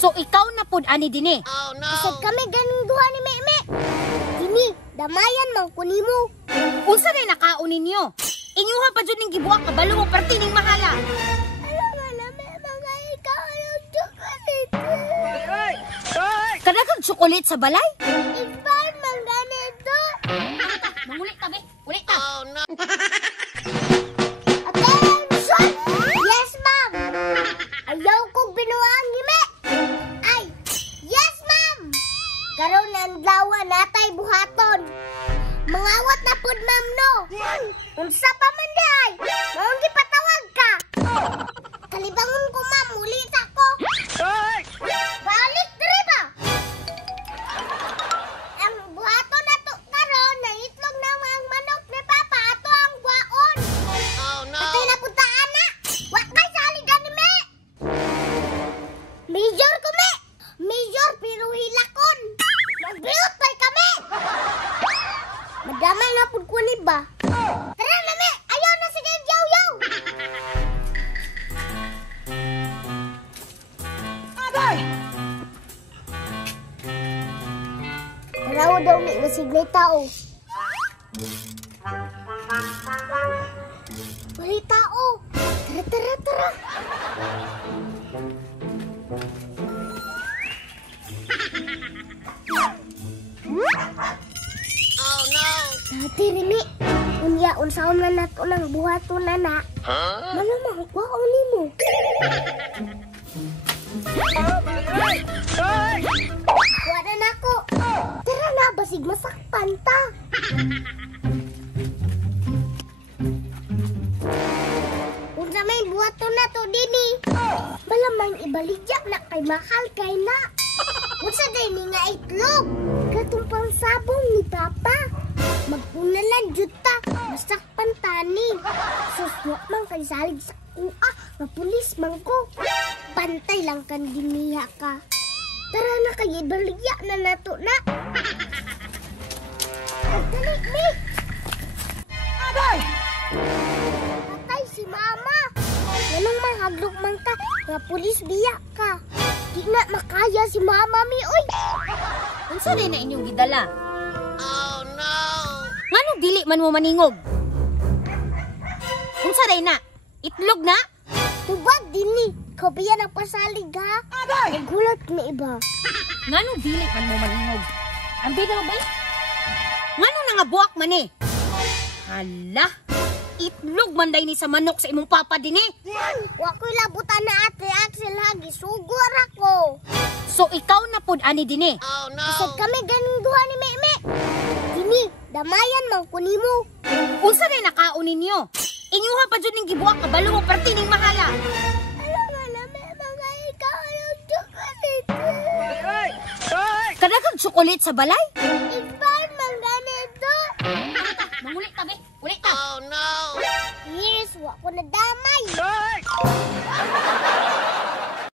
So ikaw na pud ani dinhi. Oh no. Isag kami ganing duha ni Meme. Dini, damayan man ko nimo. Unsa day nakaon ninyo? Inyuha pa jud ning gibuak kabalo mo perti ning mahala. Alam nga na, mga ikaw yung chocolate. Kadagang chocolate sa balay? Ipan man ganito. Mangulit ta be. Ulit ta. Oh no. Attention! Yes, ma'am! Ayaw kong binuang hime! Ay! Yes, ma'am! Karon ang lawa natay buhaton. Mangawat na pud, ma'am, no? Unsa pa man di ay? Maong gipatawag ka! Kalibangon ko, ma'am. Ulit ako. Balik diri ba? Ang buhaton na to karon na itlog na mga manok ni Papa ato ang buhaon. Oh no. Patay na punta, ana! Wa kay saligan ni Me! Major ko, Me! Major, pero hilakon! Mag-briot pa kami! Madamay na pud ko ni ba? Tara na, Me! Ayaw na sige, yaw-yaw! Agay! Taraw daw, Me. Masig na tao. Wali tao! Tara, tara, tara! Oh no. Dati, Rimi. Unya, unsaon na nato ng buhaton na na. Malamang, kwaon ni mo. Wala na ako. Tara na, basig masakpan ta. Unsa may buhaton na to, Dini. Malamang ibaligya na kay mahal kay na. Unsa day ni nga itlog? Katong pangsabong ni Papa. Magpunalan juta, masakpan tani. Suswa man kay salig sa kuha, mapulis man ko. Pantay lang kan giniha ka. Tara na kay ibaligya na nato na. Dali, Mi. Agay! Patay si Mama. Ganong mahaglok man ka, nga pulis biya ka. Di na makaya si Mama, Mi, oy. Unsa day na inyong gidala? Oh no. Nganong dili man mo maningog? Unsa day na? Itlog na? Tubag din ni. Kabiya ng pasalig, ha? Agay! Nagulat na iba. Nganong dili man mo maningog? Ang bidaw ba? Nganong nangabuak man eh? Hala! Itlog man day ni sa manok sa imong papa din eh. Wa ko'y labutan na Ate Axel, ha? Gisugor ako. So ikaw na pud ani din eh. Oh no. Isag kami ganing duha ni Meme. Dini, damayan man ko nimo. Unsa day nakaon ninyo? Inyuha pa jud ning gibuak kabalo mo perti ning mahala. Alam nga na, mga ikaw yung chocolate. Kadagang chocolate sa balay? Ipan man ganito. Mangulit ta be. Ulit ta. Oh no. Yes, wa ko na damay.